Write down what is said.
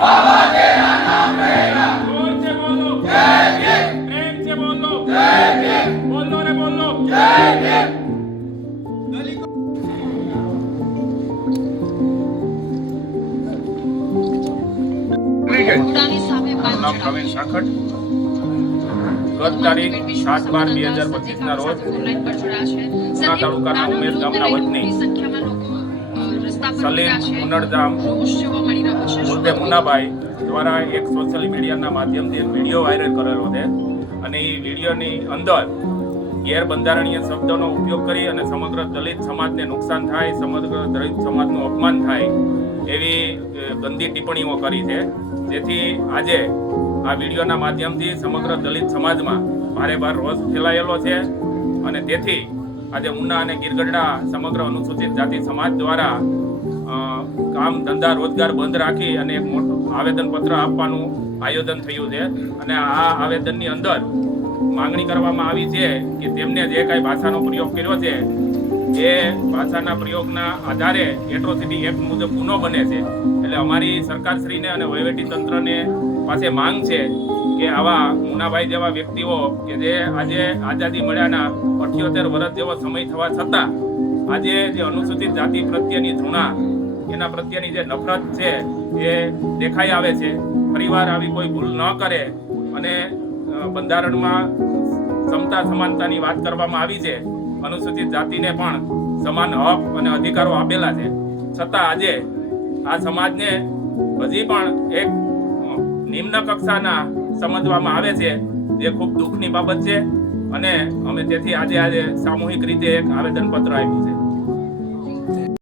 बाबा तेरा नाम रहेगा। जोर से बोलो जय भीम, प्रेम से बोलो जय भीम, बोलो रे बोलो जय भीम। નામ પ્રવીણ સાખટ. ગત તારીખ 7/12/2025 રોજ ઉના તાલુકાના ઉમેર ગામના વતની સલીમ ઉનડધામ ઉર્ફે મુન્નાભાઈ દ્વારા એક સોશિયલ મીડિયાના માધ્યમથી એક વિડીયો વાયરલ કરેલો છે અને એ વિડીયોની અંદર ગેરબંધારણીય શબ્દોનો ઉપયોગ કરી અને સમગ્ર દલિત સમાજને નુકસાન થાય, સમગ્ર દલિત સમાજનું અપમાન થાય એવી ગંદી ટિપ્પણીઓ કરી છે. જેથી આજે આ વિડીયોના માધ્યમથી સમગ્ર દલિત સમાજમાં ભારેભાર રોષ ફેલાયેલો છે અને તેથી આજે ઉના અને ગીરગઢડા સમગ્ર અનુસૂચિત જાતિ સમાજ દ્વારા કામ ધંધા રોજગાર બંધ રાખી અને એક મોટું આવેદનપત્ર આપવાનું આયોજન થયું છે. અને આ આવેદનની અંદર માંગણી કરવામાં આવી છે કે તેમને જે કાંઈ ભાષાનો પ્રયોગ કર્યો છે એ ભાષાના પ્રયોગના આધારે એટ્રોસિટી એક્ટ મુજબ ગુનો બને છે. એટલે અમારી સરકારશ્રીને અને વહીવટી તંત્રને પાસે માંગ છે કે આવા મુન્નાભાઈ જેવા વ્યક્તિઓ કે જે આજે આઝાદી મળ્યાના 78 વર્ષ જેવો સમય થવા છતાં આજે જે અનુસૂચિત જાતિ પ્રત્યેની ધૃણા, એના પ્રત્યેની જે નફરત છે એ દેખાઈ આવે છે. ફરીવાર આવી કોઈ ભૂલ ન કરે અને બંધારણમાં સમતા સમાનતાની વાત કરવામાં આવી છે, અનુસૂચિત જાતિને પણ સમાન હક અને અધિકારો આપેલા છે, છતાં આજે આ સમાજને હજી પણ એક નિમ્ન કક્ષાના સમજવામાં આવે છે, જે ખૂબ દુઃખની બાબત છે. અને અમે તેથી આજે સામૂહિક રીતે એક આવેદનપત્ર આપ્યું છે.